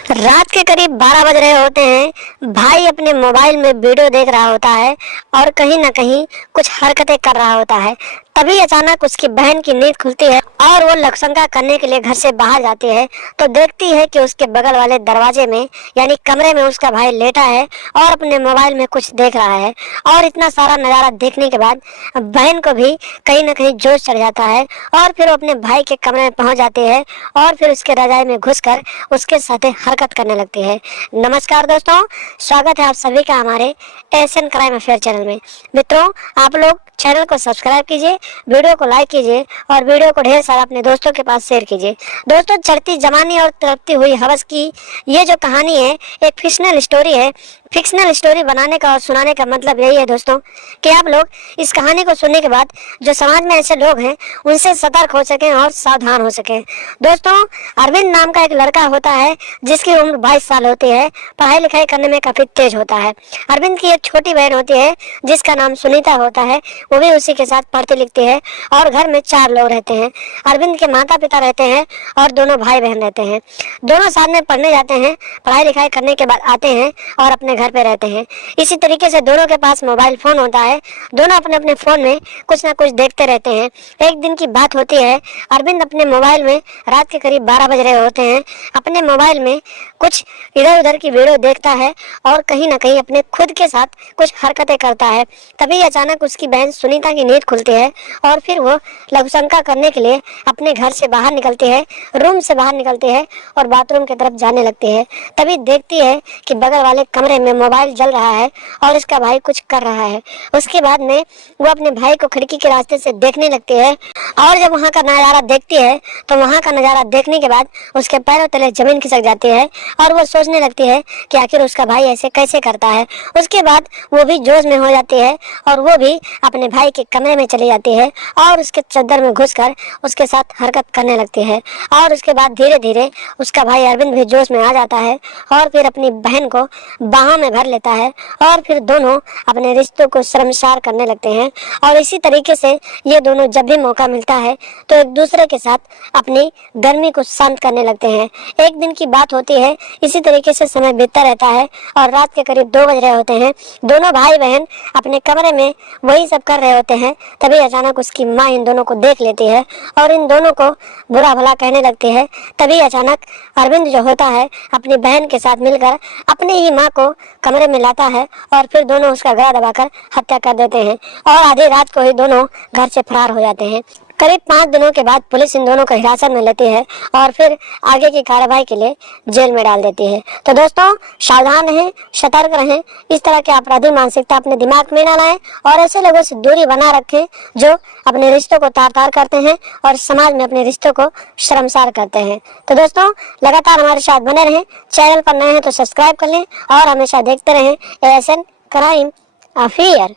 रात के करीब 12 बज रहे होते हैं। भाई अपने मोबाइल में वीडियो देख रहा होता है और कहीं ना कहीं कुछ हरकतें कर रहा होता है। तभी अचानक उसकी बहन की नींद खुलती है और वो लघुशंका करने के लिए घर से बाहर जाती है तो देखती है कि उसके बगल वाले दरवाजे में यानी कमरे में उसका भाई लेटा है और अपने मोबाइल में कुछ देख रहा है। और इतना सारा नज़ारा देखने के बाद बहन को भी कहीं ना कहीं जोश चढ़ जाता है और फिर वो अपने भाई के कमरे में पहुंच जाती है और फिर उसके रजाई में घुसकर उसके साथ हरकत करने लगती है। नमस्कार दोस्तों, स्वागत है आप सभी का हमारे एशियन क्राइम अफेयर चैनल में। मित्रों, आप लोग चैनल को सब्सक्राइब कीजिए, वीडियो को लाइक कीजिए और वीडियो को ढेर सारा अपने दोस्तों के पास शेयर कीजिए। दोस्तों, चढ़ती जवानी और तड़पती हुई हवस की ये जो कहानी है एक फिक्शनल स्टोरी है। फिक्शनल स्टोरी बनाने का और सुनाने का मतलब यही है दोस्तों कि आप लोग इस कहानी को सुनने के बाद जो समाज में ऐसे लोग हैं उनसे सतर्क हो सकें और सावधान हो सकें। दोस्तों, अरविंद नाम का एक लड़का होता है जिसकी उम्र 22 साल होती है। पढ़ाई लिखाई करने में काफी तेज होता है। अरविंद की एक छोटी बहन होती है जिसका नाम सुनीता होता है, वो भी उसी के साथ पढ़ती लिखती है और घर में 4 लोग रहते हैं। अरविंद के माता पिता रहते हैं और दोनों भाई बहन रहते हैं। दोनों साथ में पढ़ने जाते हैं, पढ़ाई लिखाई करने के बाद आते हैं और अपने घर पे रहते हैं। इसी तरीके से दोनों के पास मोबाइल फोन होता है। दोनों अपने अपने फोन में कुछ ना कुछ देखते रहते हैं। एक दिन की बात होती है, अरविंद अपने मोबाइल में रात के करीब 12 बज रहे होते हैं, अपने मोबाइल में कुछ इधर उधर की वीडियो देखता है और कहीं ना कहीं अपने खुद के साथ कुछ हरकतें करता है। तभी अचानक उसकी बहन सुनीता की नींद खुलती है और फिर वो लघुशंका करने के लिए अपने घर से बाहर निकलती है, रूम से बाहर निकलती है और बाथरूम की तरफ जाने लगती है। तभी देखती है कि बगल वाले कमरे में मोबाइल जल रहा है और इसका भाई कुछ कर रहा है। उसके बाद में वो अपने भाई को खिड़की के रास्ते से देखने लगती है और जब वहाँ का नज़ारा देखती है तो वहाँ का नज़ारा देखने के बाद उसके पैरों तले जमीन खिसक जाती है और वो सोचने लगती है कि आखिर उसका भाई ऐसे कैसे करता है। उसके बाद वो भी जोश में हो जाती है और वो भी अपने भाई के कमरे में चली जाती है और उसके चद्दर में घुसकर उसके साथ हरकत करने लगती है। और उसके बाद धीरे धीरे उसका भाई अरविंद भी जोश में आ जाता है और फिर अपनी बहन को बाहों में भर लेता है और फिर दोनों अपने रिश्तों को शर्मसार करने लगते हैं। और इसी तरीके से ये दोनों जब भी मौका मिलता है तो एक दूसरे के साथ अपनी गर्मी को शांत करने लगते हैं। एक दिन की बात होती है, इसी तरीके से समय बीतता रहता है और रात के करीब 2 बज रहे होते हैं। दोनों भाई बहन अपने कमरे में वही सब कर रहे होते हैं। तभी अचानक उसकी माँ इन दोनों को देख लेती है और इन दोनों को बुरा भला कहने लगती है। तभी अचानक अरविंद जो होता है अपनी बहन के साथ मिलकर अपनी ही माँ को कमरे में लाता है और फिर दोनों उसका गला दबाकर हत्या कर देते हैं और आधी रात को ही दोनों घर से फरार हो जाते हैं। करीब 5 दिनों के बाद पुलिस इन दोनों को हिरासत में लेती है और फिर आगे की कार्रवाई के लिए जेल में डाल देती है। तो दोस्तों, सावधान रहें, सतर्क रहें, इस तरह की आपराधिक मानसिकता अपने दिमाग में ना लाएं और ऐसे लोगों से दूरी बना रखें जो अपने रिश्तों को तार तार करते हैं और समाज में अपने रिश्तों को शर्मसार करते हैं। तो दोस्तों, लगातार हमारे साथ बने रहें। चैनल पर नए हैं तो सब्सक्राइब कर लें और हमेशा देखते रहें एशियन क्राइम अफेयर।